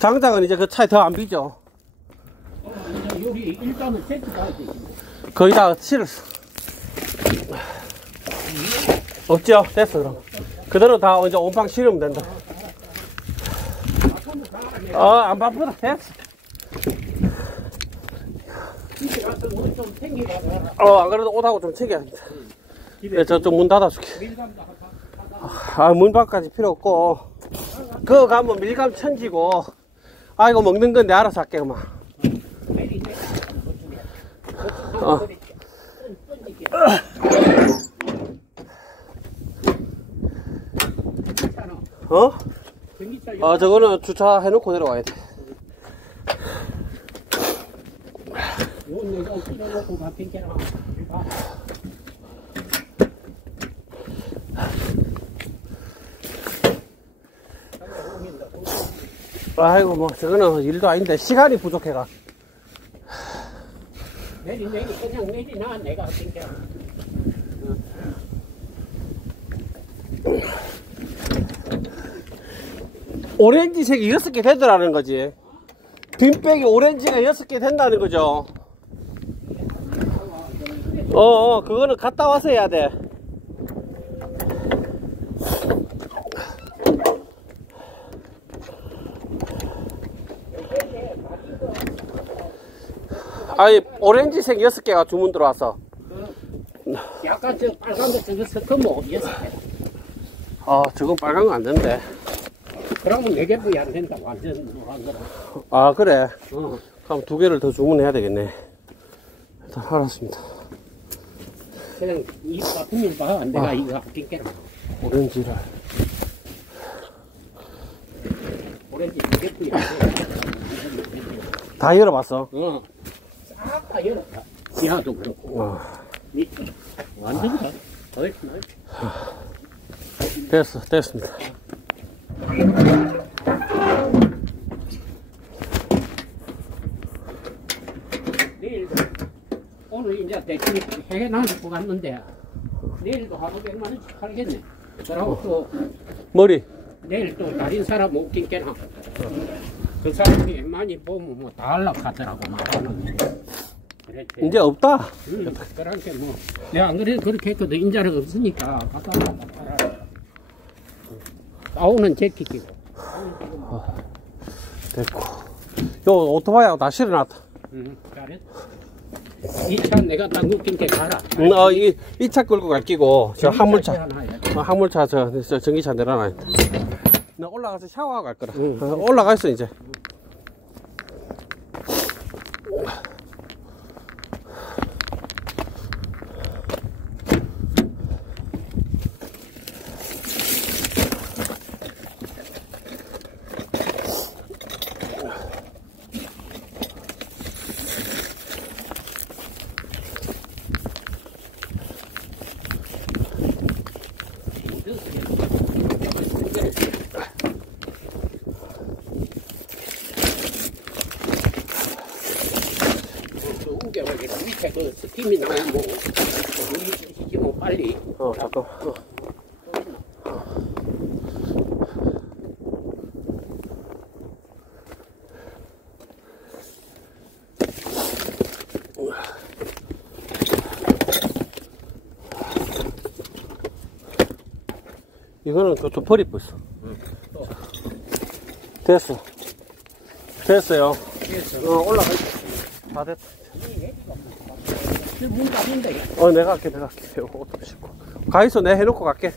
장작은 이제 그 차에 더 안 비죠. 여기 일단은 세트 가야 돼. 거의 다 실었어. 없죠? 됐어, 그럼. 그대로 다 이제 온팡 실으면 된다. 안 바쁘다. 됐어. 안 그래도 옷하고 좀 챙겨야겠다. 네, 저쪽 문 닫아줄게. 문 밖까지 필요 없고. 그거 가면 밀감 천지고. 이거 먹는 건데 알아서 할게, 그만. 저거는 주차해놓고 내려와야 돼. 아이고, 뭐, 저거는 일도 아닌데, 시간이 부족해가. 그냥 내리나, 내가 땡겨. 오렌지색이 6개 되더라는 거지. 빈백이 오렌지가 6개 된다는 거죠. 그거는 갔다 와서 해야 돼. 오렌지색 6개가 주문 들어와서. 약간 저 빨간 거 저거 섞으면 6개. 저건 빨간 거 안 된대. 그러면 4개뿐이 안 된다, 완전 노란 거라. 그래. 그럼 2개를 더 주문해야 되겠네. 일단 알았습니다. 그냥 이 같으면 봐. 내가 이거 아낄게. 오렌지를. 오렌지 2개뿐이 안 돼. 다 열어봤어? 싹 다 열었다. 지하도 그렇고. 밑에. 완전 다. 됐습니다. 내일도 오늘 이제 대충 해놔놓고 갔는데 내일도 하루 100만 원씩 팔겠네. 그러고 또 머리 내일 또 다른 사람 못 낀게나 그 사람이 많이 보면 뭐 다 연락하더라고 말하는. 이제 없다. 그렇게 뭐 내가 안 그래도 그렇게 했거든. 인자가 없으니까 갖다 팔아. 나오는 제끼고. 됐고. 요 오토바이하고 다 실어놨다. 잘했어. 이 차 내가 당국팀 게 가라. 이 차 끌고 갈 끼고 저 화물차. 화물차 저 전기차 내려놔. 나 올라가서 샤워하고 갈 거라. 올라가 있어 이제. 밑에 그 스팀이 나오면 뭐 빨리. 잠깐. 이거는 좀 버리고 있어. 됐어요. 올라가 있어. 다 됐다. 문 닫는다. 내가 할게. 옷 좀 씻고. 가있어. 내가 해놓고 갈게.